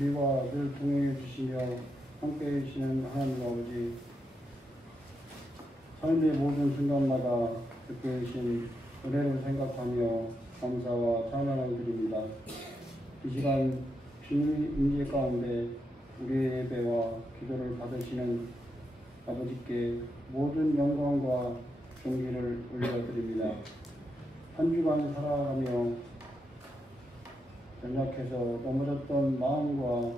우리와 늘 동행해 주시며 함께해 주시는 하나님 아버지, 삶의 모든 순간마다 듣게 계신 은혜를 생각하며 감사와 찬양을 드립니다. 이 시간 주님의 임재 가운데 우리의 예배와 기도를 받으시는 아버지께 모든 영광과 존귀를 올려드립니다. 한 주간 살아가며 연약해서 넘어졌던 마음과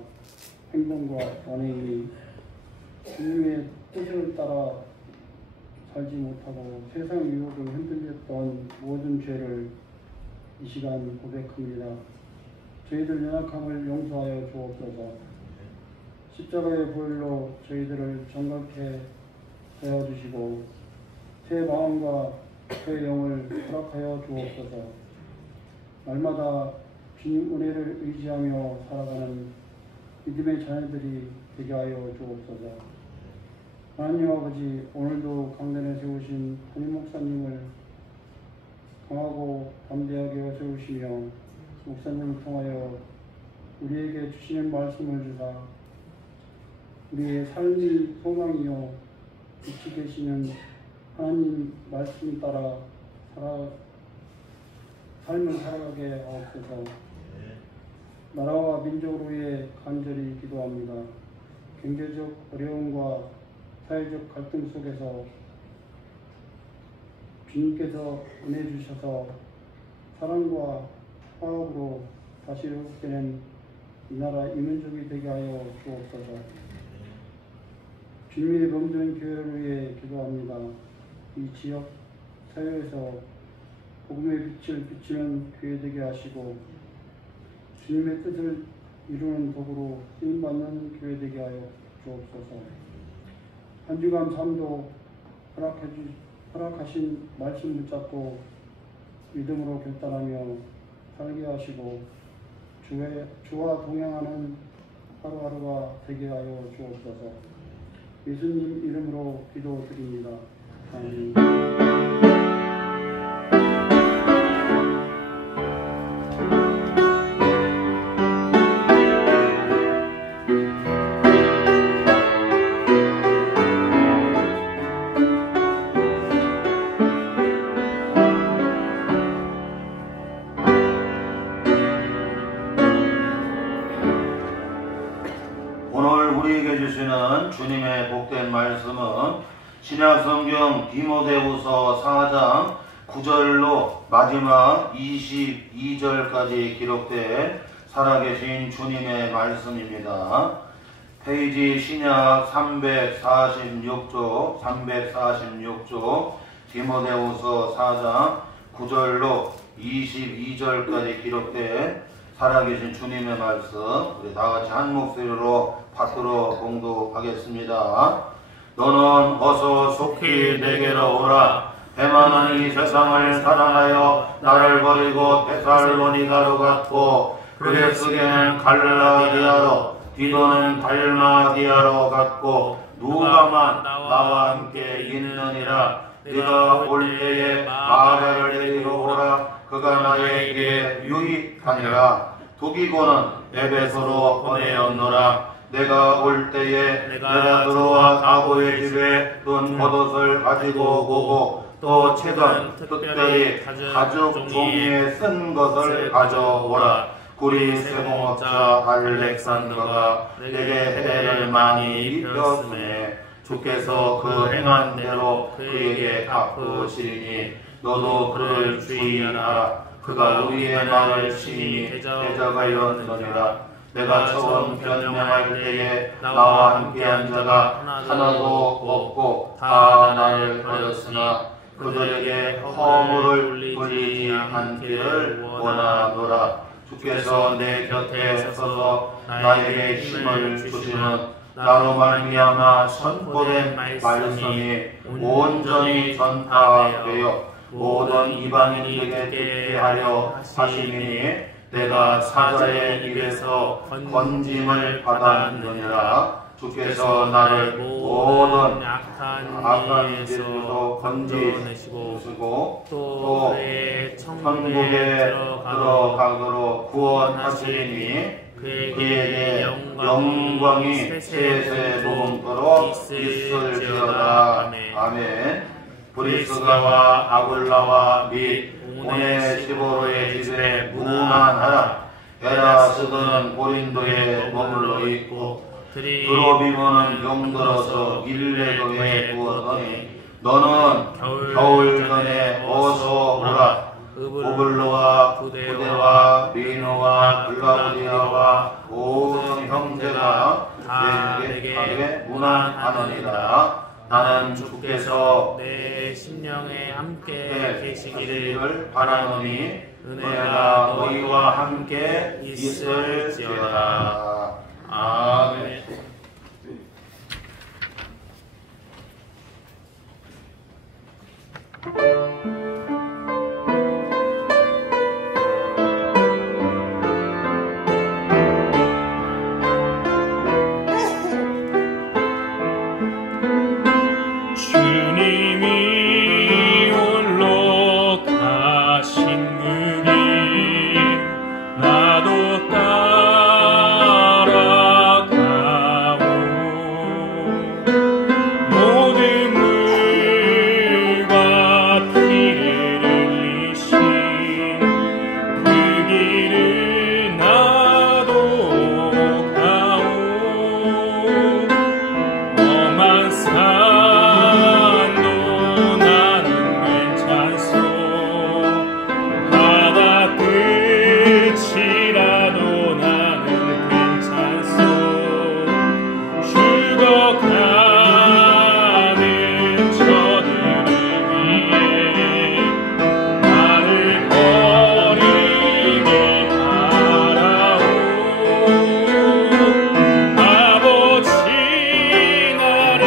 행동과 언행이 주님의 뜻을 따라 살지 못하고 세상 유혹을 흔들렸던 모든 죄를 이 시간 고백합니다. 저희들 연약함을 용서하여 주옵소서. 십자가의 보혈로 저희들을 정결케 하여 주시고 새 마음과 새 영을 허락하여 주옵소서. 날마다 주님 은혜를 의지하며 살아가는 믿음의 자녀들이 되게 하여 주옵소서. 하나님 아버지, 오늘도 강단에 세우신 담임 목사님을 강하고 담대하게 세우시며 목사님을 통하여 우리에게 주시는 말씀을 주사 우리의 삶이 소망이요 빛이 되시는 하나님 말씀 따라 삶을 살아가게 하옵소서. 나라와 민족을 위해 간절히 기도합니다. 경제적 어려움과 사회적 갈등 속에서 주님께서 은혜 주셔서 사랑과 화합으로 다시 회복되는 이 나라 이민족이 되게 하여 주옵소서. 주님의 몸된 교회를 위해 기도합니다. 이 지역 사회에서 복음의 빛을 비추는 교회 되게 하시고 주님의 뜻을 이루는 도구로 쓰임받는 교회 되게 하여 주옵소서. 한 주간 삶도 허락하신 말씀 붙잡고 믿음으로 결단하며 살게 하시고 주와 동행하는 하루하루가 되게 하여 주옵소서. 예수님 이름으로 기도드립니다. 아멘. 주님의 복된 말씀은 신약성경 디모데후서 4장 9절로 마지막 22절까지 기록된 살아계신 주님의 말씀입니다. 페이지 신약 346쪽 디모데후서 4장 9절로 22절까지 기록된 살아계신 주님의 말씀, 우리 다같이 한 목소리로 받들어 공독하겠습니다. 너는 어서 속히 내게로 오라. 대만은 이 세상을 사랑하여 나를 버리고 데살로니가로 갔고 그레스게는 갈라디아로 디도는 달마디아로 갔고 누가만 나와 함께 있느니라. 네가 올 때에 마가를 데리고 오라. 그가 나에게 유익하니라. 두기고는 에베소로 보내었노라. 내가 올 때에 내가 들어와 다보의 집에 돈 겉옷을 가지고 오고 또 채던 특별히 가죽 종이에 쓴 것을 가져오라. 구리 세공업자 알렉산더가 내게 해를 많이 입혔으매 주께서 그 행한 대로 그에게 갚으시리니 너도 그를 주의하라. 그가 우리의 말을 심히 대적하였느니라. 내가 처음 변명할 때에 나와 함께한 자가 하나도 없고 다 나를 버렸으나 그들에게 허물을 돌리지 않기를 원하노라. 주께서 내 곁에 서서 나에게 힘을 주시는 나로 말미암아 선포된 말씀이 온전히 전파되어 모든 이방인에게 듣게 하려 하시니 내가 사자의 입에서 건짐을 받았느니라. 주께서 나를 모든 악한 일에서 건지시고 또 천국에 들어가도록 구원하시리니 그에게 영광이 세세 무궁토록 있을지어다. 아멘. 브리스가와 아굴라와 및 오네시보로의 집에 무난하라. 에라스드는 고린도에 머물러 있고 드로비모는 용들어서 밀레교에 두었더니 너는 겨울 전에 어서 오라. 오블로와 부데와 미노와 글라우디아와 모든 형제가 내게 무난하느니라. 나는 주께서 내 심령에 함께 계시기를 바라노니 은혜가 너희와 함께 있을지어다. 아멘. 주님이 홀로 가신 그 길 나도 따라가오. 모든 물과 피를 흘리신 그 길을 나도 가오. 험한 산도 나는 괜찮소. 바다 끝이라도 나는 괜찮소. 죽어가는 저들을 위해 나를 버리길 바라오. 아버지 나를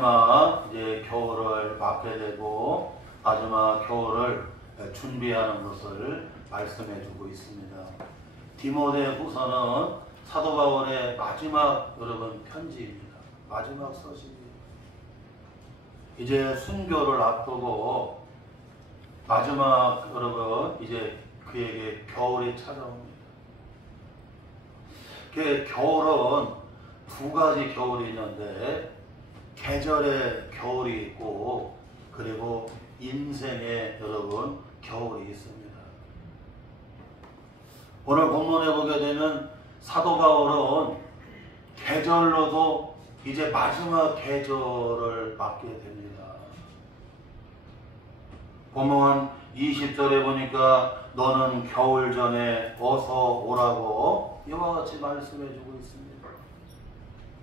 마지막 이제 겨울을 맞게 되고 마지막 겨울을 준비하는 것을 말씀해 주고 있습니다. 디모데후서는 사도 바울의 마지막 여러분 편지입니다. 마지막 서신이에요. 이제 순교를 앞두고 마지막 여러분 이제 그에게 겨울이 찾아옵니다. 그 겨울은 두 가지 겨울이 있는데 계절의 겨울이 있고 그리고 인생의 여러분 겨울이 있습니다. 오늘 본문에 보게 되면 사도 바울은 계절로도 이제 마지막 계절을 맞게 됩니다. 본문 20절에 보니까 너는 겨울 전에 어서 오라고 이와 같이 말씀해 주고 있습니다.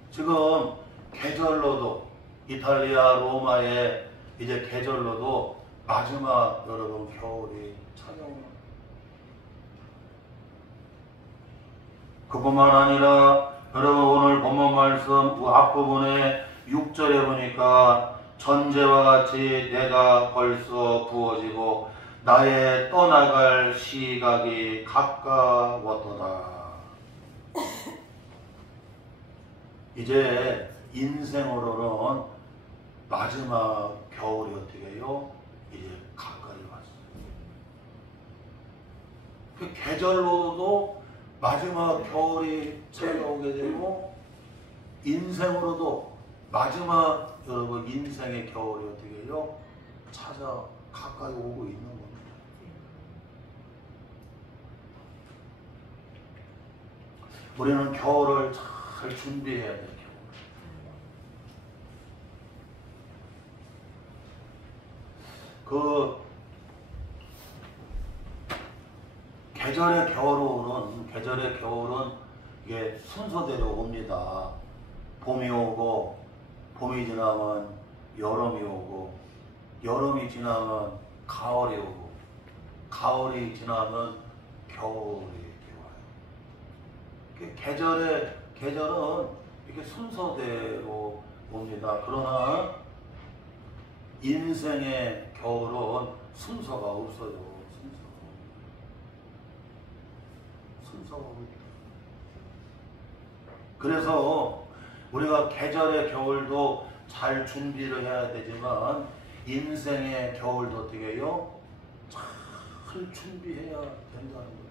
지금 계절로도 이탈리아 로마의 이제 계절로도 마지막 여러분 겨울이 찾아옵니다. 그뿐만 아니라 여러분 오늘 본문 말씀 앞부분에 6절에 보니까 전제와 같이 내가 벌써 부어지고 나의 떠나갈 시각이 가까웠도다. 이제 인생으로는 마지막 겨울이 어떻게 해요? 이제 가까이 왔어요. 그 계절로도 마지막 겨울이 찾아오게 되고 인생으로도 마지막 여러분 인생의 겨울이 어떻게 해요? 찾아 가까이 오고 있는 겁니다. 우리는 겨울을 잘 준비해야 돼요. 그 계절의 겨울은 이게 순서대로 옵니다. 봄이 오고 봄이 지나면 여름이 오고 여름이 지나면 가을이 오고 가을이 지나면 겨울이 와요. 계절은 이렇게 순서대로 옵니다. 그러나 인생의 겨울은 순서가 없어요. 순서가 없습니다. 그래서 우리가 계절의 겨울도 잘 준비를 해야 되지만 인생의 겨울도 어떻게 해요? 잘 준비해야 된다는 거죠.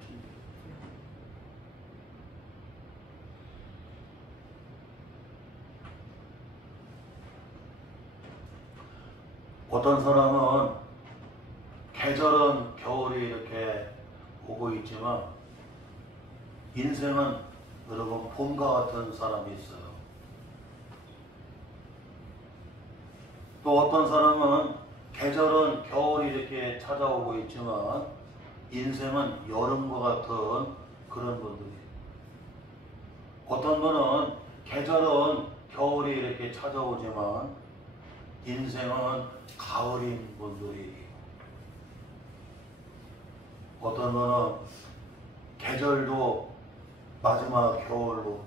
어떤 사람은 계절은 겨울이 이렇게 오고 있지만 인생은 여러분 봄과 같은 사람이 있어요. 또 어떤 사람은 계절은 겨울이 이렇게 찾아오고 있지만 인생은 여름과 같은 그런 분들이 어떤 분은 계절은 겨울이 이렇게 찾아오지만 인생은 가을인 분들이 어떤 분은 계절도 마지막 겨울로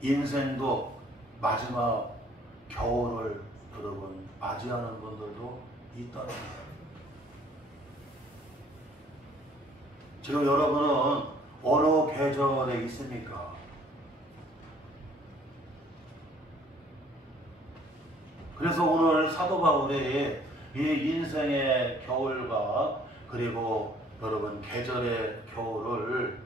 인생도 마지막 겨울을 여러분 맞이하는 분들도 있다는 거예요. 지금 여러분은 어느 계절에 있습니까? 그래서 오늘 사도 바울의 이 인생의 겨울과 그리고 여러분 계절의 겨울을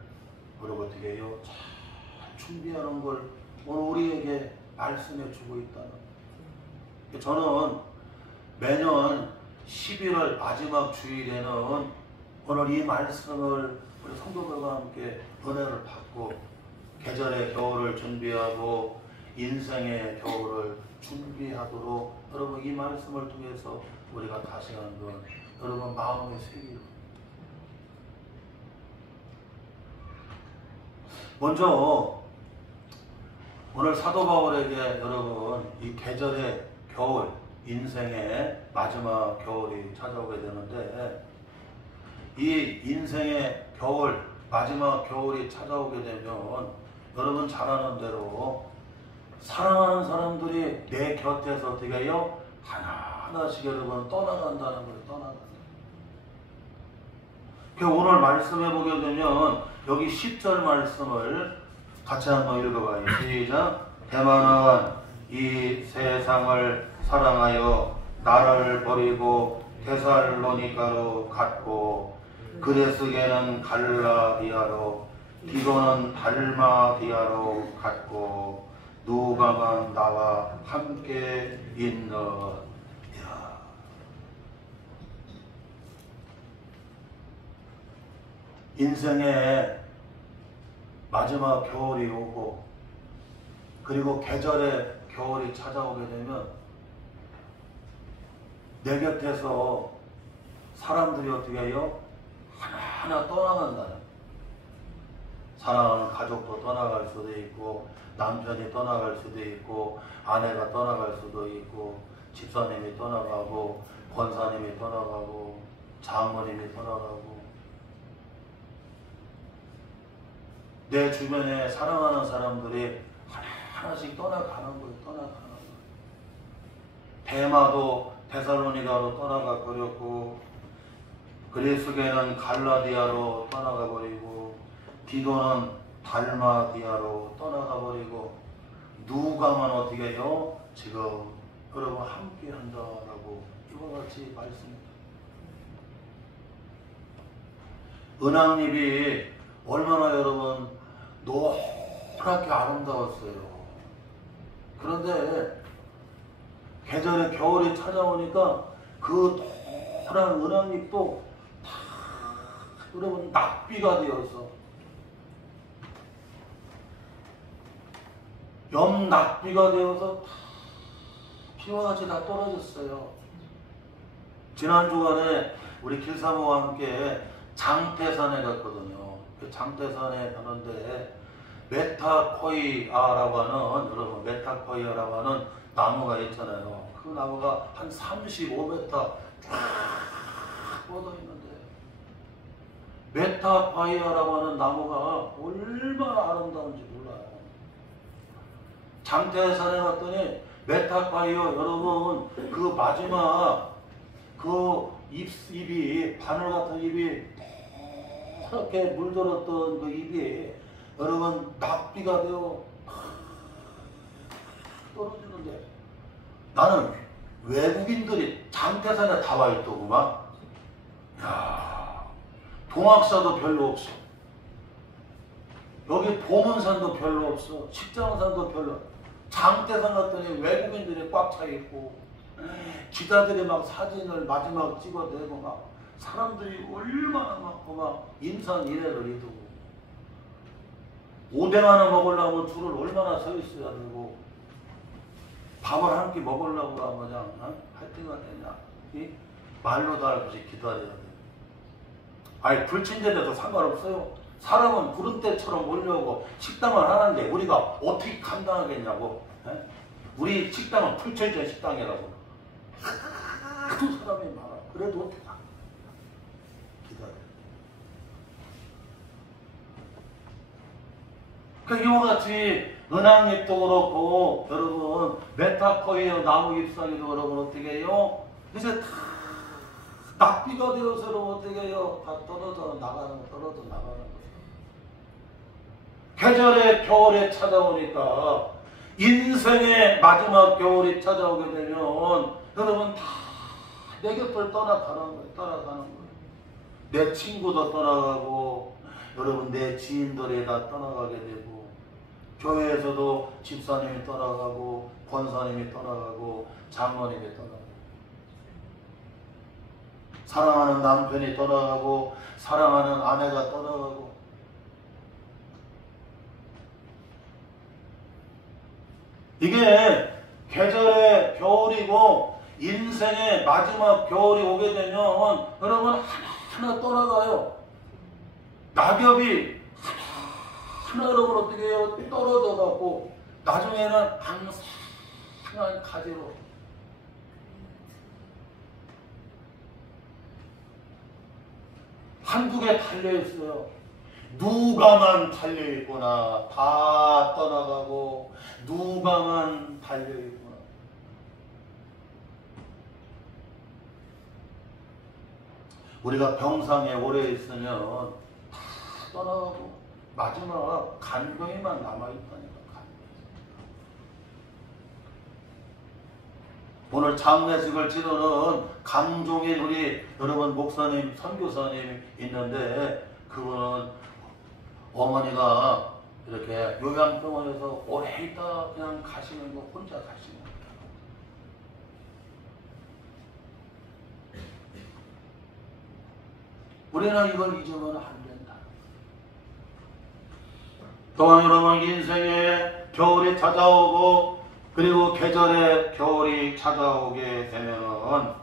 여러분 어떻게 해요? 잘 준비하는 걸 오늘 우리에게 말씀해 주고 있다는 거예요. 저는 매년 11월 마지막 주일에는 오늘 이 말씀을 우리 성도들과 함께 은혜를 받고 계절의 겨울을 준비하고 인생의 겨울을 준비하도록 여러분 이 말씀을 통해서 우리가 다시 한번 여러분 마음의 새기로 먼저 오늘 사도 바울에게 여러분 이 계절의 겨울 인생의 마지막 겨울이 찾아오게 되는데 이 인생의 겨울 마지막 겨울이 찾아오게 되면 여러분 잘 아는 대로 사랑하는 사람들이 내 곁에서 어떻게 해요? 하나하나씩 여러분 떠나간다는 거예요. 떠나간다. 오늘 말씀해 보게 되면 여기 10절 말씀을 같이 한번 읽어봐요. 시작. 대만은 이 세상을 사랑하여 나를 버리고 데살로니가로 갔고 그레스게는 갈라디아로 디도는 달마디아로 갔고 누가만 나와 함께 있느니라. 인생의 마지막 겨울이 오고 그리고 계절의 겨울이 찾아오게 되면 내 곁에서 사람들이 어떻게 해요? 하나하나 떠나간다는. 사랑하는 가족도 떠나갈 수도 있고 남편이 떠나갈 수도 있고 아내가 떠나갈 수도 있고 집사님이 떠나가고 권사님이 떠나가고 장모님이 떠나가고 내 주변에 사랑하는 사람들이 하나씩 떠나가는 거예요. 떠나가는 거예요. 데마도 데살로니가로 떠나가 버렸고 그레스게는 갈라디아로 떠나가 버리고 디도는 달마디아로 떠나가 버리고 누가만 어떻게 해요? 지금 여러분 함께 한다라고 이와 같이 말씀입니다. 은앙잎이 얼마나 여러분 노랗게 아름다웠어요. 그런데 계절에 겨울이 찾아오니까 그 노란 은앙잎도 다 여러분 낙비가 되어서 염낙비가 되어서 비와 같이 다 떨어졌어요. 지난 주간에 우리 길사모와 함께 장태산에 갔거든요. 그 장태산에 가는데 메타코이아라고 하는 여러분 메타코이아라고 하는 나무가 있잖아요. 그 나무가 한 35m 쫙 뻗어 있는데 메타코이아라고 하는 나무가 얼마나 아름다운지 몰라요. 장태산에 갔더니 메타코이아 여러분 그 마지막 그 잎이 바늘 같은 잎이 이렇게 물들었던 그 잎이 여러분 낙비가 되어 떨어지는데 나는 외국인들이 장태산에 다 와 있더구만. 야, 동학사도 별로 없어. 여기 보문산도 별로 없어. 식장산도 별로. 장태산 갔더니 외국인들이 꽉 차 있고 기자들이 막 사진을 마지막 찍어내고 막 사람들이 얼마나 많고 막 인산인해를 이루고 오뎅 하나 먹으려면 줄을 얼마나 서 있어야 되고 밥을 한 끼 먹으려고 하면 그냥 하여튼간 그냥 말로도 할 것이 기다려야 돼. 아니 불친절해도 상관없어요. 사람은 구름 때처럼 몰려오고 식당을 하는데 우리가 어떻게 감당하겠냐고. 에? 우리 식당은 풀천전 식당이라고. 그 사람이 많아. 그래도 어떻게 기다려. 그 이와 같이 은항잎도 그렇고 여러분 메타코이어 나무 잎사귀도 여러분 어떻게 해요? 이제 다 낙비가 되어서 여러분 어떻게 해요? 다 떨어져 나가는 거예요. 계절의 겨울에 찾아오니까 인생의 마지막 겨울이 찾아오게 되면 여러분 다 내 곁을 떠나가는 거예요. 내 친구도 떠나가고 여러분 내 지인들이 다 떠나가게 되고 교회에서도 집사님이 떠나가고 권사님이 떠나가고 장로님이 떠나가고 사랑하는 남편이 떠나가고 사랑하는 아내가 떠나가고 이게 계절의 겨울이고 인생의 마지막 겨울이 오게 되면 여러분 하나하나 떠나가요. 낙엽이 하나 여러분 어떻게 해요? 떨어져 갖고 나중에는 앙상한 가지로 한국에 달려 있어요. 누가만 달려있구나. 다 떠나가고 누가만 달려있구나. 우리가 병상에 오래 있으면 다 떠나가고 마지막 간병이만 남아있다니까. 오늘 장례식을 치르는 강종인 우리 여러분 목사님, 선교사님 있는데 그분은 어머니가 이렇게 요양병원에서 오래 있다 그냥 가시는 거 혼자 가시는 거예요. 우리는 이걸 잊으면 안 된다. 또한 여러분 인생에 겨울이 찾아오고 그리고 계절에 겨울이 찾아오게 되면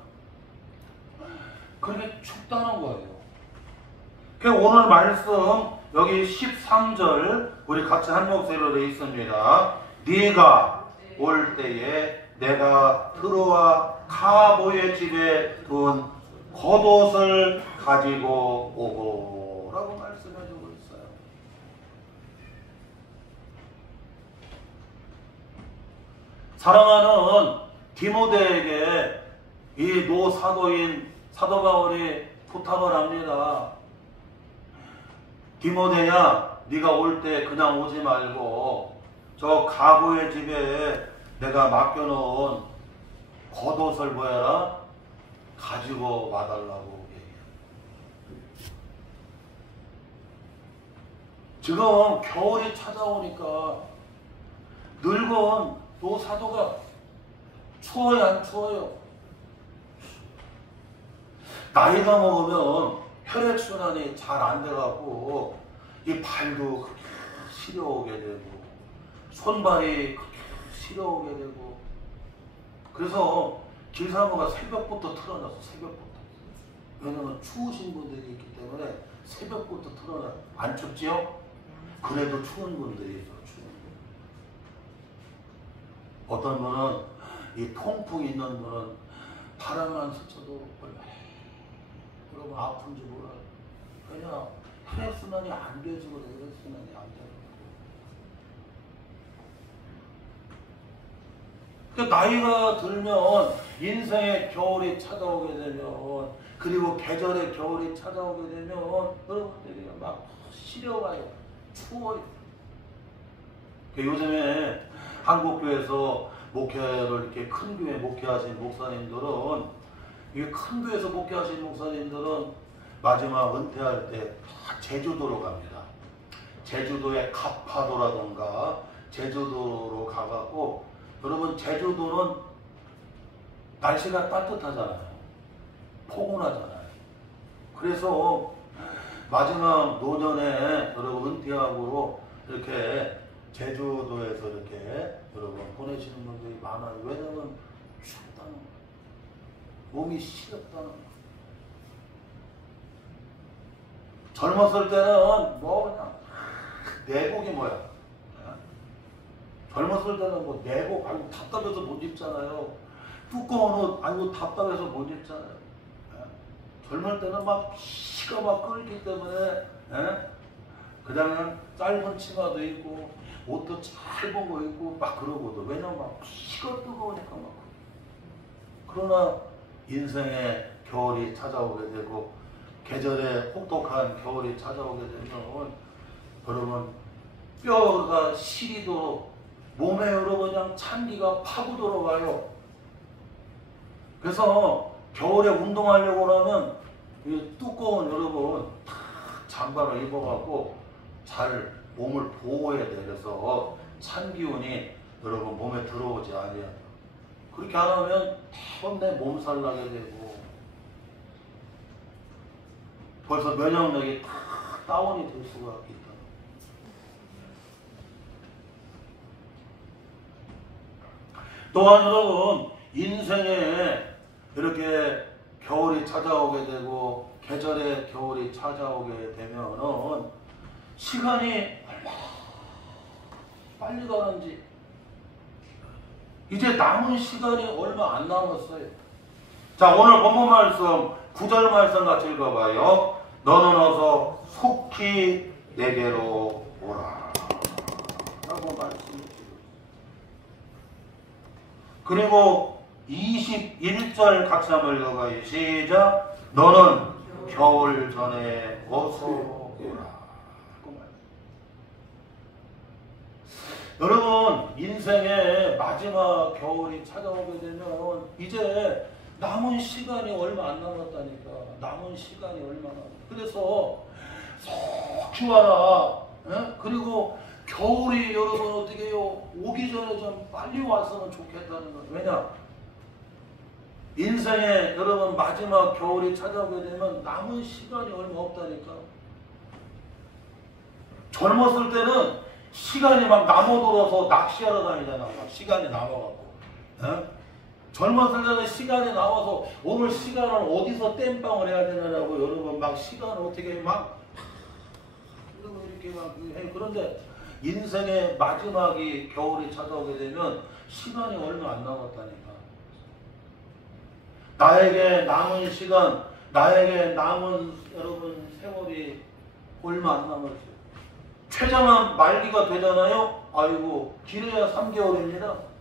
그렇게 춥다는 거예요. 오늘 말씀 여기 13절 우리 같이 한 목소리로 되어 있습니다. 네가 올 때에 내가 트로아 카보의 집에 둔 겉옷을 가지고 오고 라고 말씀해주고 있어요. 사랑하는 디모데에게 이 노사도인 사도 바울이 부탁을 합니다. 디모데야, 네가 올 때 그냥 오지 말고 저 가보의 집에 내가 맡겨놓은 겉옷을 뭐야? 가지고 와달라고 얘기해요. 지금 겨울이 찾아오니까 늙은 노사도가 추워요, 안 추워요? 나이가 먹으면 혈액순환이 잘 안 돼갖고 이 발도 그렇게 시려오게 되고 손발이 그렇게 시려오게 되고 그래서 길사모가 새벽부터 틀어놨어. 새벽부터. 왜냐면 추우신 분들이 있기 때문에 새벽부터 틀어놨어. 안 춥지요? 그래도 추운 분들이 있어. 추운 분. 어떤 분은 이 통풍 있는 분은 바람만 스쳐도 여러분 아픈지 몰라요. 그냥 혈액순환이 안 돼지고 혈액순환이 안 돼요. 나이가 들면 인생의 겨울이 찾아오게 되면 그리고 계절의 겨울이 찾아오게 되면 여러분들이 막 시려와요. 추워요. 요즘에 한국교회에서 목회를 이렇게 큰 교회 목회하신 목사님들은 이 큰 교회에서 목회하신 목사님들은 마지막 은퇴할 때 다 제주도로 갑니다. 제주도의 가파도라던가 제주도로 가갖고 여러분 제주도는 날씨가 따뜻하잖아요. 포근하잖아요. 그래서 마지막 노년에 여러분 은퇴하고 이렇게 제주도에서 이렇게 여러분 보내시는 분들이 많아요. 왜냐면 춥다는 거예요. 몸이 시렵다는 거예요. 젊었을 때는 뭐 그냥 내복이 뭐야? 젊었을 때는 뭐 내복 아이고 답답해서 못 입잖아요. 두꺼운 옷 아이고 답답해서 못 입잖아요. 젊을 때는 막 피가 막 끓기 때문에 그냥 짧은 치마도 입고 옷도 짧은 거 입고 막 그러거든. 왜냐면 막 피가 뜨거우니까 막. 그러나 인생의 겨울이 찾아오게 되고 계절에 혹독한 겨울이 찾아오게 되면 여러분 뼈가 시리도록 몸에 여러분 그냥 찬기가 파고들어 와요. 그래서 겨울에 운동하려고 하면 이 두꺼운 여러분 탁 잠바를 입어갖고 잘 몸을 보호해야 돼. 그래서 찬 기운이 여러분 몸에 들어오지 아니야. 그렇게 안 하면 대부분 내 몸살 나게 되고 벌써 면역력이 다 다운이 될 수가 있다. 또한 여러분 인생에 이렇게 겨울이 찾아오게 되고 계절에 겨울이 찾아오게 되면은 시간이 얼마나 빨리 가는지 이제 남은 시간이 얼마 안 남았어요. 자, 오늘 본문 말씀 9절 말씀 같이 읽어봐요. 너는 어서 속히 내게로 오라 라고 말씀해주고, 그리고 21절 같이 한번 읽어봐요. 시작. 너는 겨울 전에 어서 오라. 여러분, 인생의 마지막 겨울이 찾아오게 되면 이제 남은 시간이 얼마 안 남았다니까. 남은 시간이 얼마나. 그래서 속히 와라. 그리고 겨울이 여러분 어떻게 해요? 오기 전에 좀 빨리 왔으면 좋겠다는 거예요. 왜냐? 인생에 여러분 마지막 겨울이 찾아오게 되면 남은 시간이 얼마 없다니까. 젊었을 때는 시간이 막 남아돌아서 낚시하러 다니잖아. 막 시간이 남아갖고. 젊었을 때는 시간이 남아서 오늘 시간을 어디서 땜빵을 해야 되느냐고 여러분 막 시간을 어떻게 막 이렇게 막 해. 그런데 인생의 마지막이 겨울이 찾아오게 되면 시간이 얼마 안 남았다니까. 나에게 남은 시간, 나에게 남은 여러분 세월이 얼마 안 남았어요. 최장암 말기가 되잖아요. 아이고 길어야 3개월입니다.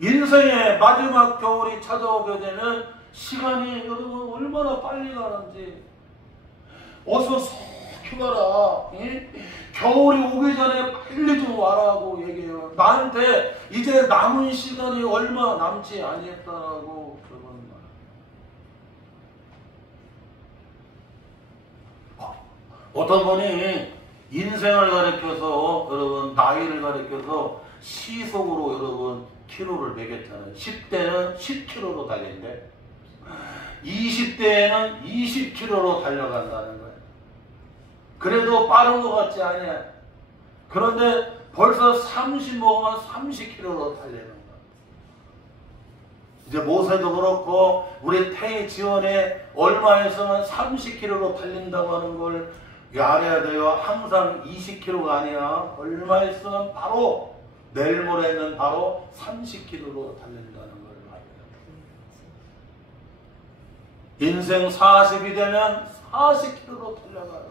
인생의 마지막 겨울이 찾아오게 되면 시간이 여러분 얼마나 빨리 가는지 어서 속히 가라. 겨울이 오기 전에 빨리 좀 와라고 얘기해요. 나한테 이제 남은 시간이 얼마 남지 아니했다라고 그러는 거예요. 어떤 분이 인생을 가리켜서 여러분 나이를 가리켜서 시속으로 여러분 키로를 매겼잖아요. 10대는 10km로 달린대. 20대에는 20km로 달려간다는 거예요. 그래도 빠른 것 같지 않냐. 그런데 벌써 30 먹으면 30km로 달리는 거예요. 이제 모세도 그렇고 우리 태희 지원에 얼마 있으면 30km로 달린다고 하는 걸 알아야 돼요. 항상 20km가 아니야. 얼마 있으면 바로 내일 모레는 바로 30km로 달린다는 걸 알아야 돼요. 인생 40이 되면 40km로 달려가요.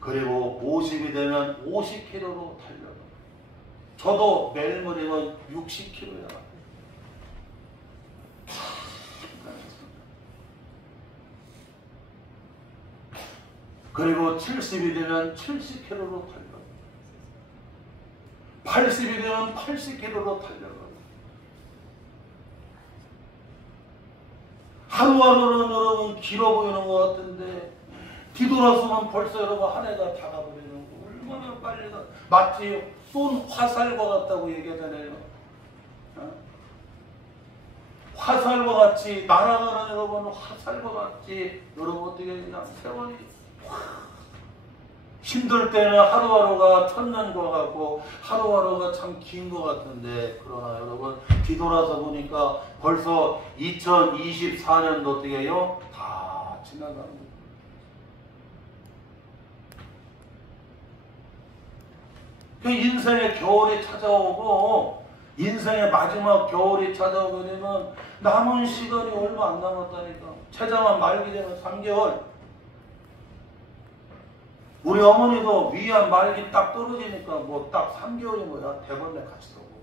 그리고 50이 되면 50km로 달려가요. 저도 내일 모레면 60km야. 그리고 70이 되면 70km로 달려가요. 80이 되면 80km로 달려가요. 하루하루는 여러분 길어 보이는 것 같은데 뒤돌아서면 벌써 여러분 한 해가 다 가버리는 거. 얼마나 빨리 가. 마치 쏜 화살과 같다고 얘기하잖아요. 화살과 같이 날아가는 여러분 화살과 같이 여러분 어떻게 그냥 세월이 힘들 때는 하루하루가 천년과 같고 하루하루가 참 긴 것 같은데 그러나 여러분 뒤돌아서 보니까 벌써 2024년도 어떻게 해요? 다 지나가는 거예요. 인생의 겨울이 찾아오고 인생의 마지막 겨울이 찾아오게 되면 남은 시간이 얼마 안 남았다니까. 최장암 말기 되면 3개월. 우리 어머니도 위암 말기 딱 떨어지니까 뭐 딱 3개월이 뭐야 대번에 같이 오고.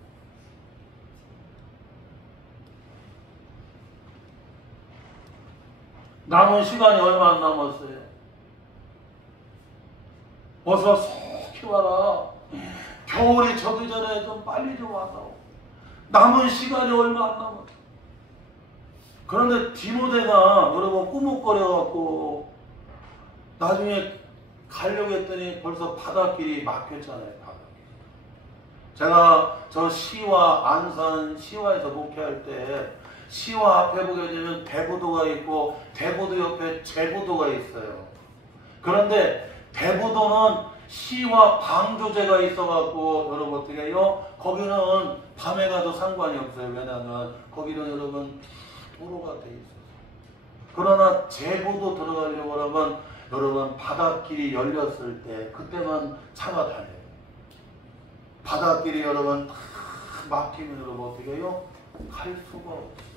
남은 시간이 얼마 안 남았어요. 어서 속히 와라. 겨울이 저기 전에 좀 빨리 좀 와서. 남은 시간이 얼마 안 남았어. 그런데 디모데가 여러분 꾸묵거려갖고 나중에 가려고 했더니 벌써 바닷길이 막혔잖아요. 바닷길. 제가 저 시와 안산 시와에서 목회할 때 시와 앞에 보게 되면 대부도가 있고 대부도 옆에 제부도가 있어요. 그런데 대부도는 시와 방조제가 있어갖고 여러분 어떻게 해요? 거기는 밤에 가도 상관이 없어요. 왜냐하면 거기는 여러분 도로가 돼 있어요. 그러나 제부도 들어가려고 하면 여러분 바닷길이 열렸을 때 그때만 차가 다녀요. 바닷길이 여러분 다 막히면 여러분 어떻게 해요? 갈 수가 없어요.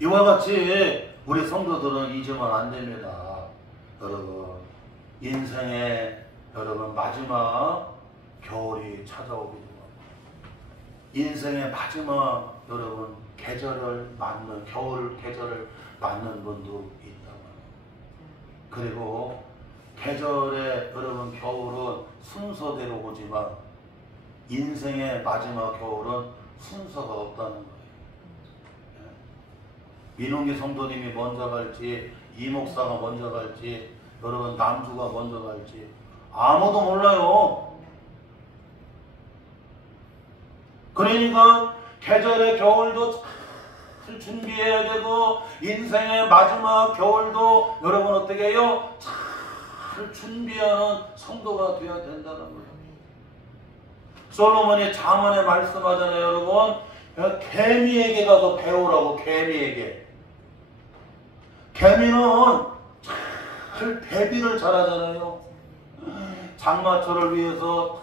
이와 같이 우리 성도들은 잊으면 안 됩니다. 여러분, 인생의 여러분 마지막 겨울이 찾아오기도 하고, 인생의 마지막 여러분 계절을 맞는, 겨울 계절을 맞는 분도 있다고 합니다. 그리고 계절의 여러분 겨울은 순서대로 오지만 인생의 마지막 겨울은 순서가 없다는 거예요. 민홍기 성도님이 먼저 갈지, 이 목사가 먼저 갈지, 여러분 남주가 먼저 갈지 아무도 몰라요. 그러니까 계절의 겨울도 잘 준비해야 되고, 인생의 마지막 겨울도 여러분 어떻게 해요? 잘 준비하는 성도가 되어야 된다는 거예요. 솔로몬이 잠언에 말씀하잖아요, 여러분. 개미에게 가서 배우라고. 개미에게. 개미는 잘 대비를 잘하잖아요. 장마철을 위해서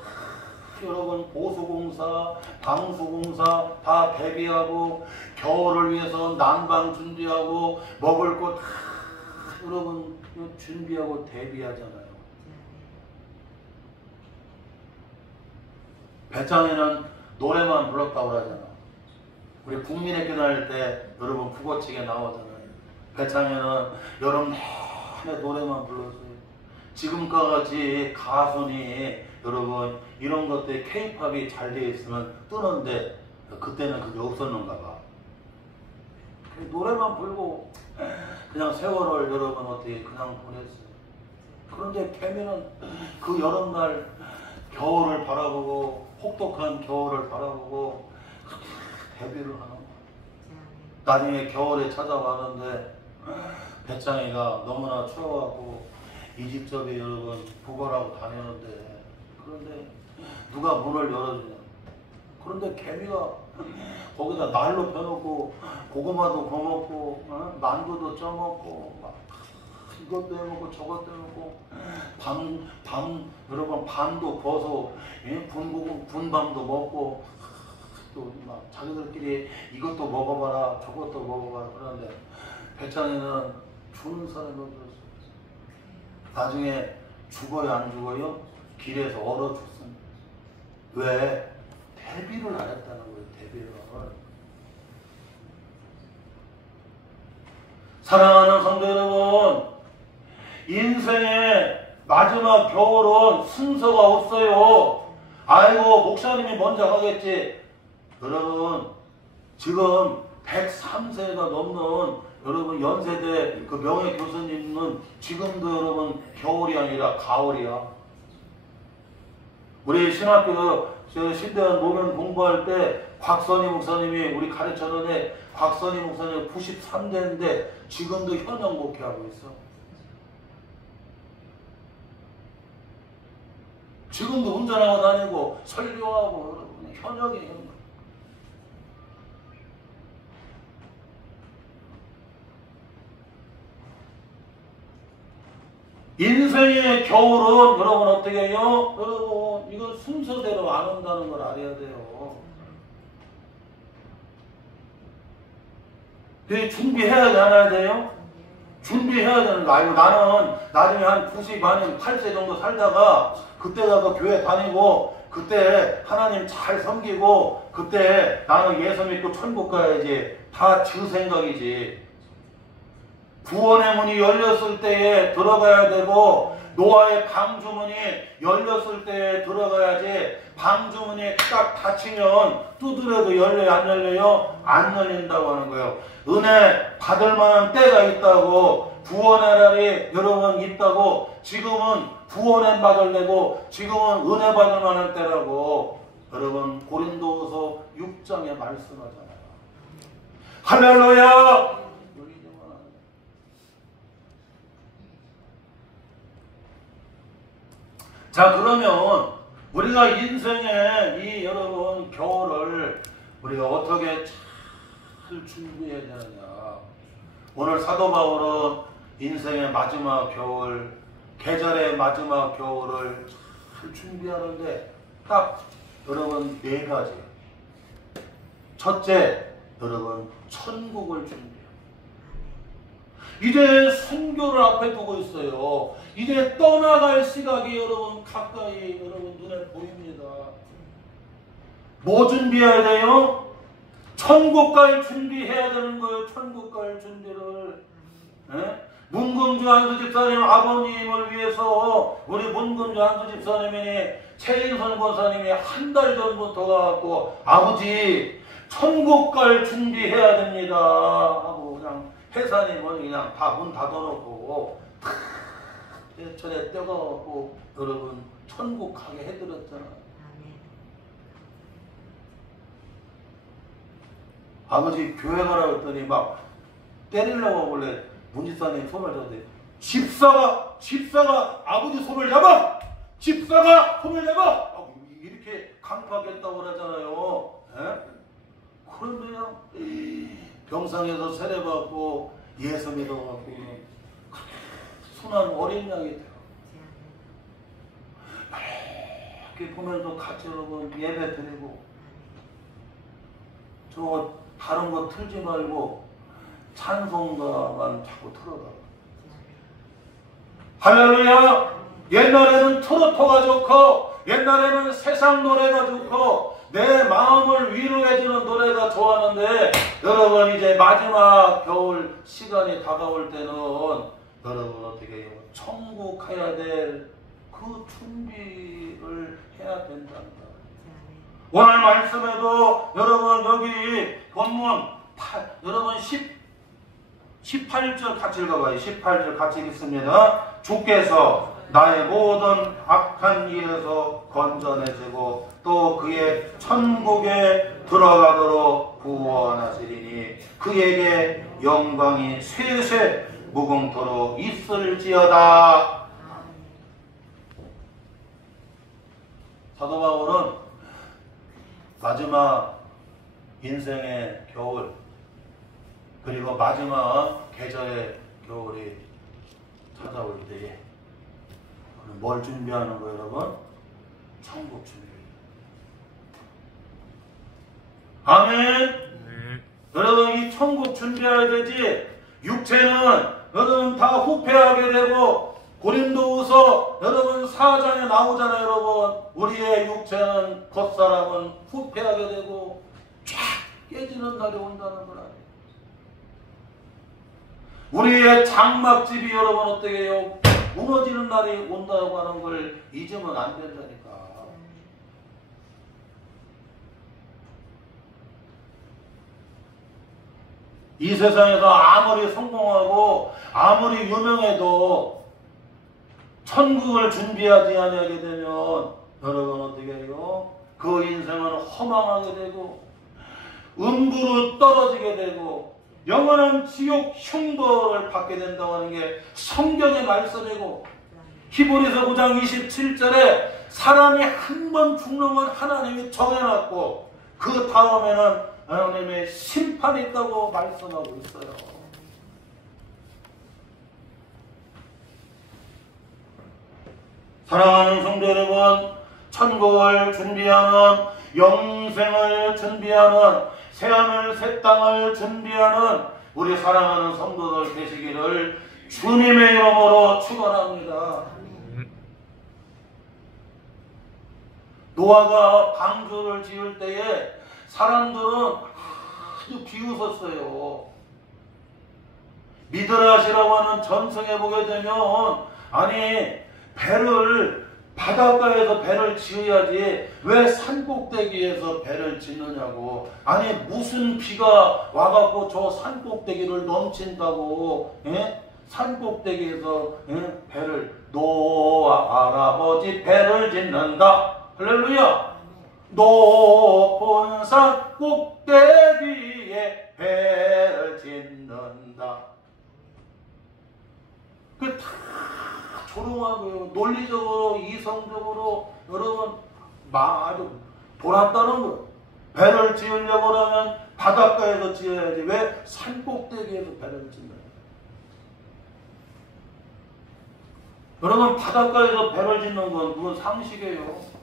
여러분 보수공사, 방수공사 다 대비하고, 겨울을 위해서 난방 준비하고, 먹을 것 다 여러분 준비하고 대비하잖아요. 배짱이는 노래만 불렀다고 하잖아. 우리 국민의 기도할 때 여러분 국어책에 나오잖아요. 배짱이는 여러분 내내 노래만 불렀어요. 지금과 같이 가수니 여러분 이런 것들 K-팝이 잘 돼 있으면 뜨는데, 그때는 그게 없었는가 봐. 노래만 불고 그냥 세월을 여러분 어떻게 그냥 보냈어요. 그런데 개미는 그 여름날 겨울을 바라보고, 혹독한 겨울을 바라보고 대비를 하는 거야. 나중에 겨울에 찾아가는데 배짱이가 너무나 추워하고 이집저집 여러분 구걸하고 다니는데, 그런데 누가 문을 열어주냐. 그런데 개미가 거기다 날로 펴놓고 고구마도 거먹고 만두도 쪄먹고 막 이것도 해먹고 저것도 해먹고 밤 여러분 밤도 벗어 군밤도 먹고, 또 막 자기들끼리 이것도 먹어봐라 저것도 먹어봐라. 그러는데 배짱이는 주는 사람이 없었어요. 나중에 죽어요 안 죽어요? 길에서 얼어 죽습니다. 왜? 대비를 안 했다는 거예요. 대비를. 사랑하는 성도 여러분, 인생의 마지막 겨울은 순서가 없어요. 아이고 목사님이 먼저 가겠지. 여러분 지금 103세가 넘는 여러분 연세대 그 명예 교수님은 지금도 여러분 겨울이 아니라 가을이야. 우리 신학교 신대원 노면 공부할 때 곽선희 목사님이 우리 가르쳤는데, 곽선희 목사님 93세인데 지금도 현역 목회하고 있어. 지금도 운전하고 다니고 설교하고 여러분 현역이에요. 인생의 겨울은 여러분 어떻게 해요? 여러분 이건 순서대로 안 온다는 걸 알아야 돼요. 준비해야 돼, 안 해야 돼요? 준비해야 되는 거. 아니고 나는 나중에 한 90, 아니면 8세 정도 살다가 그때다가 교회 다니고, 그때 하나님 잘 섬기고, 그때 나는 예수 믿고 천국 가야지. 다 지 생각이지. 구원의 문이 열렸을 때에 들어가야 되고, 노아의 방주문이 열렸을 때에 들어가야지. 방주문이 딱 닫히면 두드려도 열려요 안 열려요? 안 열린다고 하는 거예요. 은혜 받을 만한 때가 있다고, 구원의 날이 여러분 있다고. 지금은 구원의 받을 때고 지금은 은혜 받을 만한 때라고 여러분 고린도서 6장에 말씀하잖아요. 할렐루야. 자, 그러면 우리가 인생의 이 여러분 겨울을 우리가 어떻게 잘 준비해야 되느냐. 오늘 사도 바울은 인생의 마지막 겨울, 계절의 마지막 겨울을 잘 준비하는데 딱 여러분 4가지. 첫째, 여러분 천국을 준비해요. 이제 순교를 앞에 두고 있어요. 이제 떠나갈 시각이 여러분 가까이 여러분 눈에 보입니다. 뭐 준비해야 돼요? 천국 갈 준비해야 되는 거예요. 천국 갈 준비를. 예? 문금주 한수 집사님 아버님을 위해서 우리 문금주 한수 집사님이 최인선 권사님이 한 달 전부터 가갖고 아버지 천국 갈 준비해야 됩니다 하고 그냥 회사님은 그냥 다 문 닫아놓고 전에 떼어갖고 여러분 천국 가게 해드렸잖아. 아버지 교회 가라고 했더니 막 때리려고 원래 문집사님 손을 잡는데 집사가 아버지 손을 잡아! 집사가 손을 잡아! 이렇게 강파하겠다고 그러잖아요. 에? 그런데요 병상에서 세례받고 예수 믿어갖고 순한 어린 양이 돼요. 이렇게 보면서 같이 여러분 예배 드리고 저 다른 거 틀지 말고 찬송가만 자꾸 틀어달라. 할렐루야! 옛날에는 트로트가 좋고 옛날에는 세상 노래가 좋고 내 마음을 위로해주는 노래가 좋았는데 여러분 이제 마지막 겨울 시간이 다가올 때는 여러분 어떻게 해요? 천국 가야 될 그 준비를 해야 된답니다. 오늘 말씀에도 여러분 여기 본문 여러분 18절 같이 읽어봐요. 18절 같이 읽습니다. 주께서 나의 모든 악한 일에서 건져내시고 또 그의 천국에 들어가도록 구원하시리니 그에게 영광이 쇠쇠 무궁토록 있을지어다. 사도 바울은 마지막 인생의 겨울 그리고 마지막 계절의 겨울이 찾아올 때에 뭘 준비하는 거예요, 여러분? 천국 준비. 아멘. 여러분 이 천국 준비해야 되지. 육체는 여러분 다 후패하게 되고 고린도후서 여러분 4장에 나오잖아요, 여러분. 우리의 육체는 겉사람은 후패하게 되고 쫙 깨지는 날이 온다는 걸 알아요. 우리의 장막집이 여러분 어떻게 해요? 무너지는 날이 온다고 하는 걸 잊으면 안 된다니까. 이 세상에서 아무리 성공하고 아무리 유명해도 천국을 준비하지 않게 되면 여러분 어떻게 해요? 그 인생은 허망하게 되고 음부로 떨어지게 되고 영원한 지옥 흉보를 받게 된다고 하는 게 성경의 말씀이고 히브리서 9장 27절에 사람이 한 번 죽는 건 하나님이 정해놨고 그 다음에는 하나님의 심판이 있다고 말씀하고 있어요. 사랑하는 성도 여러분, 천국을 준비하는 영생을 준비하는 새하늘 새 땅을 준비하는 우리 사랑하는 성도들 되시기를 주님의 이름으로 축원합니다. 노아가 방주를 지을 때에 사람들은 아주 비웃었어요. 미드라시라고 하는 전성에 보게 되면 아니 배를 바닷가에서 배를 지어야지 왜 산꼭대기에서 배를 짓느냐고. 아니 무슨 비가 와갖고 저 산꼭대기를 넘친다고. 예? 산꼭대기에서 예? 배를 노아 할아버지 배를 짓는다. 할렐루야. 높은 산 꼭대기에 배를 짓는다. 그 다 조롱하고요. 논리적으로 이성적으로 여러분 아주 돌았다는 거예요. 배를 지으려고 하면 바닷가에서 지어야지 왜 산꼭대기에서 배를 짓느냐. 여러분 바닷가에서 배를 짓는 건 그건 상식이에요.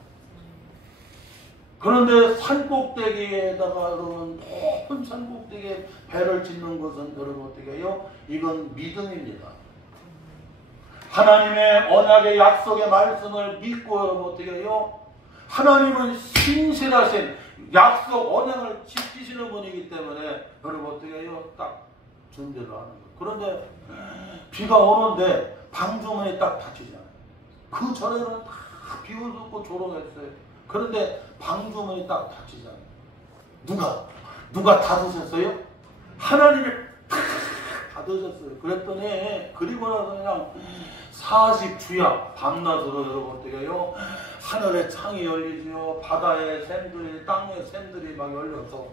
그런데 산꼭대기에다가 여러분 높은 산꼭대기에 배를 짓는 것은 여러분 어떻게 해요? 이건 믿음입니다. 하나님의 언약의 약속의 말씀을 믿고 여러분 어떻게 해요? 하나님은 신실하신 약속 언약을 지키시는 분이기 때문에 여러분 어떻게 해요? 딱 준비를 하는 거예요. 그런데 비가 오는데 방주문이 딱 닫히잖아요. 그 전에는 다 비가 쏟고 조롱했어요. 그런데 방주문이 딱 닫히잖아요. 누가 닫으셨어요? 하나님이 닫으셨어요. 그랬더니 그리고 나서 그냥 40주야 밤낮으로 여러분 어떻게 해요? 하늘의 창이 열리지요. 바다의 샘들이 땅의 샘들이 막 열려서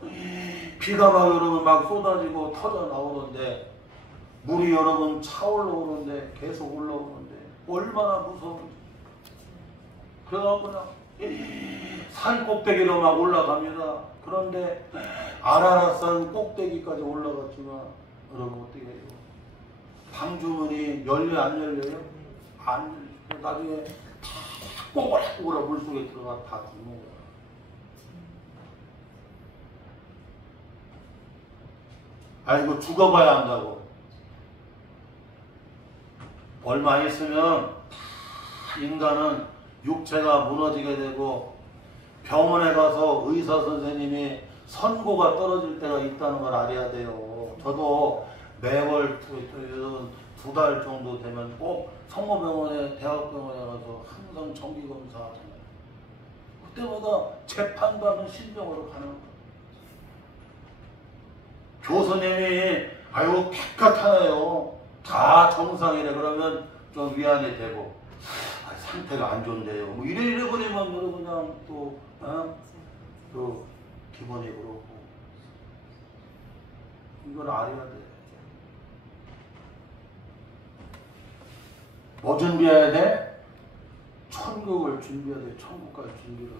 비가 막 여러분 막 쏟아지고 터져 나오는데 물이 여러분 차올라 오는데 계속 올라오는데 얼마나 무서운지. 그래서 그냥 산 꼭대기로 막 올라갑니다. 그런데 아라랏산 꼭대기까지 올라갔지만 여러분 어떻게 해요? 방주문이 열려 안 열려요? 안 열려요. 나중에 꼬불꼬불 물속에 들어가 다 죽는 거야. 아이고 죽어봐야 한다고. 얼마 있으면 인간은 육체가 무너지게 되고 병원에 가서 의사 선생님이 선고가 떨어질 때가 있다는 걸 알아야 돼요. 저도 매월 2달 정도 되면 꼭 성모병원에 대학병원에 가서 항상 정기검사 하잖아요. 그때마다 재판받은 신병으로 가는 거예요. 교수님이 아유 깨끗하네요. 다 정상이래. 그러면 좀 위안이 되고 상태가 안 좋은데요. 뭐 이래 버리면 그냥 또 기분이 그렇고 이걸 알아야 돼. 뭐 준비해야 돼? 천국을 준비해야 돼. 천국 갈 준비를.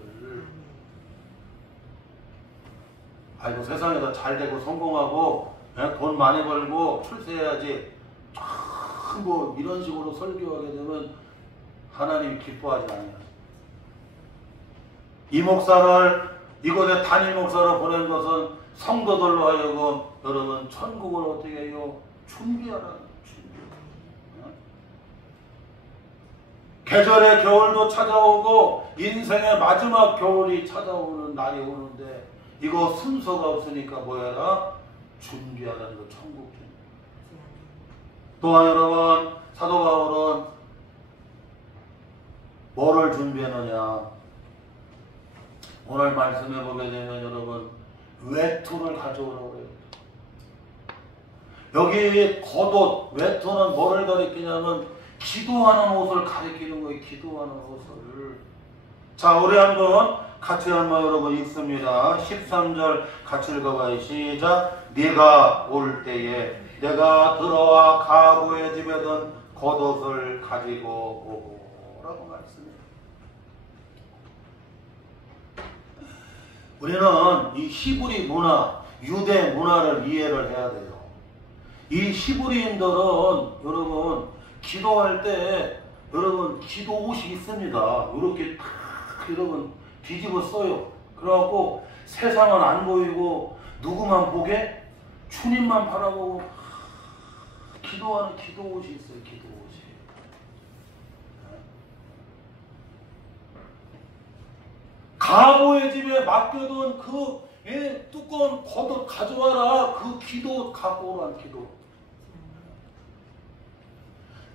아이고 세상에서 잘 되고 성공하고 돈 많이 벌고 출세해야지. 뭐 이런 식으로 설교하게 되면 하나님이 기뻐하지 않아요. 이 목사를 이곳에 담임 목사로 보낸 것은 성도들로 하여금 여러분 천국을 어떻게 해요? 준비하라는 준비. 계절의 겨울도 찾아오고 인생의 마지막 겨울이 찾아오는 날이 오는데 이거 순서가 없으니까 뭐해라? 준비하라는 거. 천국 준비. 또한 여러분 사도 바울은 뭐를 준비하느냐? 오늘 말씀해 보게 되면 여러분 외투를 가져오라고 해요. 여기 겉옷, 외투는 뭐를 가리키냐면 기도하는 옷을 가리키는 거예요. 기도하는 옷을. 자, 우리 한번 같이 한번 여러분 읽습니다. 13절 같이 읽어봐요. 시작. 네가 올 때에 내가 들어와 가구의 집에든 겉옷을 가지고 오고 라고 말씀해요. 우리는 이 히브리 문화, 유대 문화를 이해를 해야 돼요. 이 히브리인들은 여러분 기도할 때 여러분 기도 옷이 있습니다. 이렇게 탁 여러분 뒤집어 써요. 그래갖고 세상은 안 보이고 누구만 보게? 주님만 바라보고 기도하는 기도 옷이 있어요. 기도 옷이. 가보의 집에 맡겨둔 그 두꺼운 겉옷 가져와라. 그 기도 갖고 오란 기도.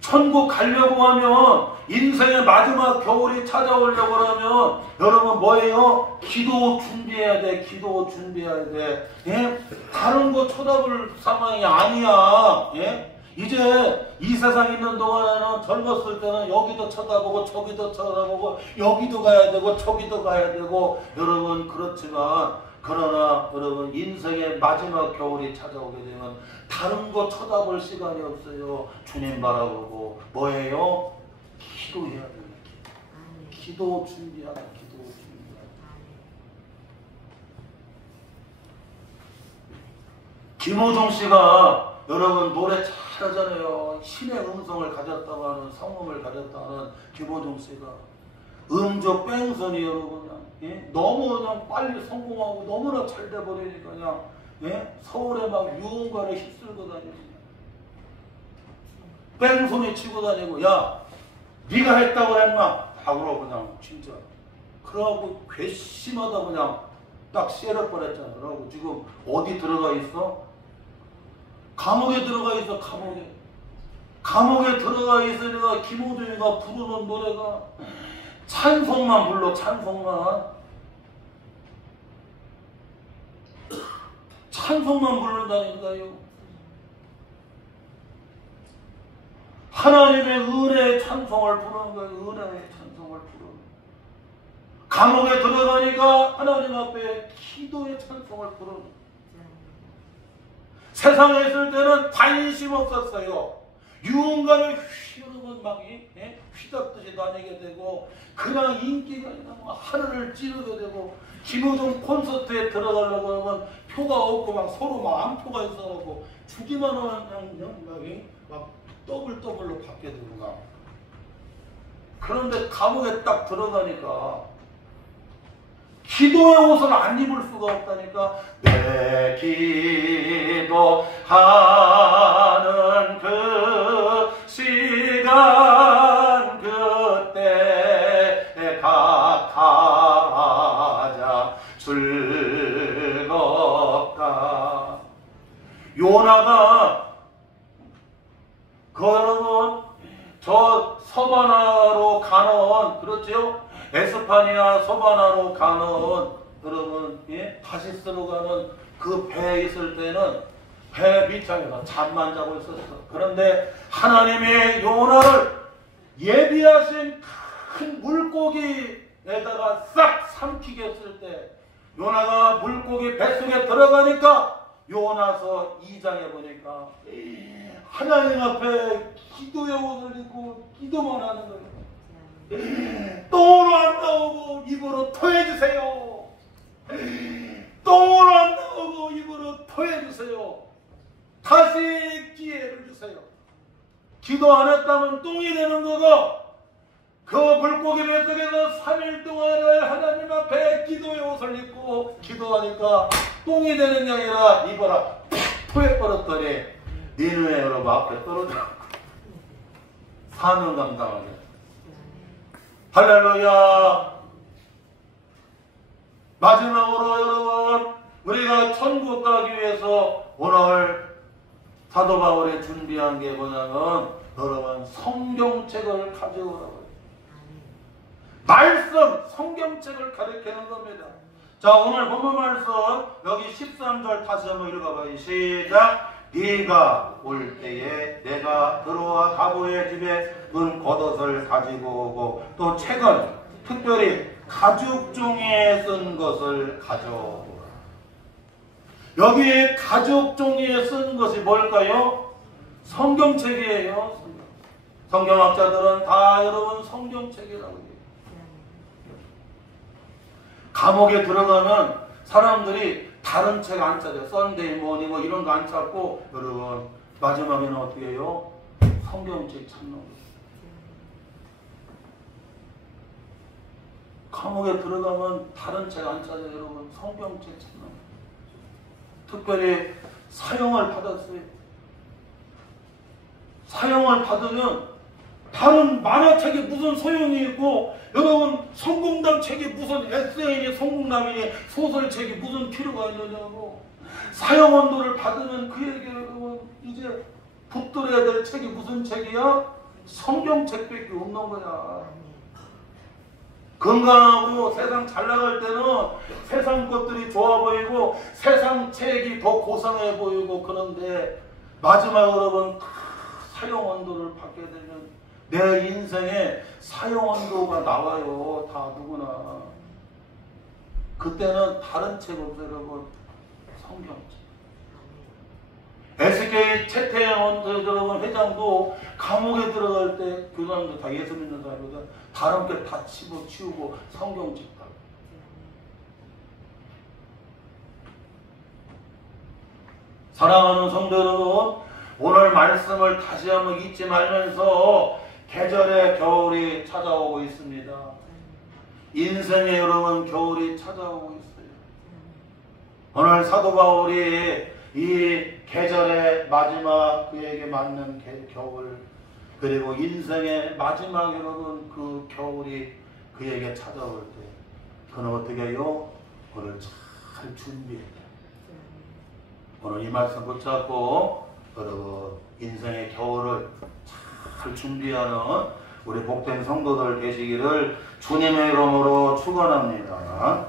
천국 가려고 하면 인생의 마지막 겨울이 찾아오려고 하면 여러분 뭐예요? 기도 준비해야 돼. 기도 준비해야 돼. 예? 다른 거 쳐다볼 상황이 아니야. 예? 이제 이 세상 있는 동안에는 젊었을 때는 여기도 쳐다보고 저기도 쳐다보고 여기도 가야 되고 저기도 가야 되고 여러분 그렇지만 그러나 여러분 인생의 마지막 겨울이 찾아오게 되면 다른 거 쳐다볼 시간이 없어요. 주님 바라보고 뭐예요? 기도해야 돼요. 기도 준비하라. 기도 준비하라. 김호중 씨가 여러분 노래 잘하잖아요. 신의 음성을 가졌다고 하는 성음을 가졌다는 김호중 씨가 음주 뺑소니 여러분 그냥 예? 너무 그냥 빨리 성공하고 너무나 잘 돼버리니까 그냥 예? 서울에 막 유흥가를 휩쓸고 다니고 뺑소니 치고 다니고 야 네가 했다고 그랬나? 다 그러고 그냥 진짜 그러고 괘씸하다 그냥 딱 쎄려 버렸잖아. 그러고 지금 어디 들어가 있어? 감옥에 들어가 있어. 감옥에 들어가 있으니까 김호중이가 부르는 노래가 찬송만 불러. 찬송만 부른다니까요. 하나님의 은혜의 찬송을 부르는 거예요. 은혜의 찬송을 부르는. 감옥에 들어가니까 하나님 앞에 기도의 찬송을 부르는. 세상에 있을 때는 관심 없었어요. 유흥가를 여러분 막 휘잡듯이 다니게 되고 그냥 인기가 있는 하늘을 찌르게 되고 김호중 콘서트에 들어가려고 하면 표가 없고 막 서로 막 암표가 있어갖고 주기만 하면 막 더블로 받게 되고 막. 그런데 감옥에 딱 들어가니까 기도의 옷을 안 입을 수가 없다니까. 내 기도하는 그 시간 그때 각하자 즐겁다. 요나가 여러분 저 서바나로 가는 그렇죠? 에스파니아 서바나로 가는 여러분 다시스로 가는 그 배에 있을 때는 배 밑창에서 잠만 자고 있었어. 그런데 하나님의 요나를 예비하신 큰 물고기에다가 싹 삼키게 했을 때 요나가 물고기 뱃속에 들어가니까 요나서 2장에 보니까 하나님 앞에 기도의 옷을 입고 기도만 하는 거예요. 똥으로 안 나오고 입으로 토해주세요. 똥으로 안 나오고 입으로 토해주세요. 다시 기회를 주세요. 기도 안 했다면 똥이 되는 거고 그 물고기 뱃속에서 3일 동안을 하나님 앞에 기도의 옷을 입고 기도하니까 똥이 되는 게 아니라 입어라 토해버렸더니 니누에 여러분 앞에 떨어져갖고 사명 감당하게. 할렐루야. 마지막으로 여러분 우리가 천국 가기 위해서 오늘 사도 바울이 준비한 게 뭐냐면 여러분 성경책을 가져오라고요. 말씀 성경책을 가르치는 겁니다. 자 오늘 본문 말씀 여기 13절 다시 한번 읽어봐요. 시작. 네가 올 때에 내가 들어와 가보의 집에 문 겉옷을 가지고 오고 또 책은 특별히 가죽 종이에 쓴 것을 가져오라. 여기 가죽 종이에 쓴 것이 뭘까요? 성경책이에요. 성경학자들은 다 여러분 성경책이라고 해요. 감옥에 들어가면 사람들이 다른 책 안 찾아요. 썬데이 모닝 뭐 이런 거 안 찾고 여러분 마지막에는 어떻게 해요? 성경책 찾는 거예요. 감옥에 들어가면 다른 책 안 찾아요. 여러분 성경책 찾는 거예요. 특별히 사형을 받았어요. 사형을 받으면 다른 만화책이 무슨 소용이 있고 여러분 성공담 책이 무슨 에세이니 성공담이니 소설책이 무슨 필요가 있느냐고. 사형언도를 받으면 그에게 여러분 이제 붙들어야 될 책이 무슨 책이야? 성경책밖에 없는 거야. 건강하고 세상 잘 나갈 때는 세상 것들이 좋아 보이고 세상 책이 더 고상해 보이고 그런데 마지막으로 여러분 사형언도를 받게 되면 내 인생에 사형언도가 나와요. 다 누구나. 그때는 다른 책 없어요. 여러분 성경책. SK 최태원 여러분 회장도 감옥에 들어갈 때 교단도 다 예수 믿는 사람이거든. 다른 게 다 집어치우고 성경책 다. 사랑하는 성도 여러분, 오늘 말씀을 다시 한번 잊지 말면서 계절의 겨울이 찾아오고 있습니다. 인생에 여러분 겨울이 찾아오고 있어요. 오늘 사도 바울이 이 계절의 마지막 그에게 맞는 겨울, 그리고 인생의 마지막 여러분 그 겨울이 그에게 찾아올 때 그는 어떻게 해요? 오늘 잘 준비해야 돼. 오늘 이 말씀 붙잡고 여러분 인생의 겨울을 잘 준비하는 우리 복된 성도들 되시기를 주님의 이름으로 축원합니다.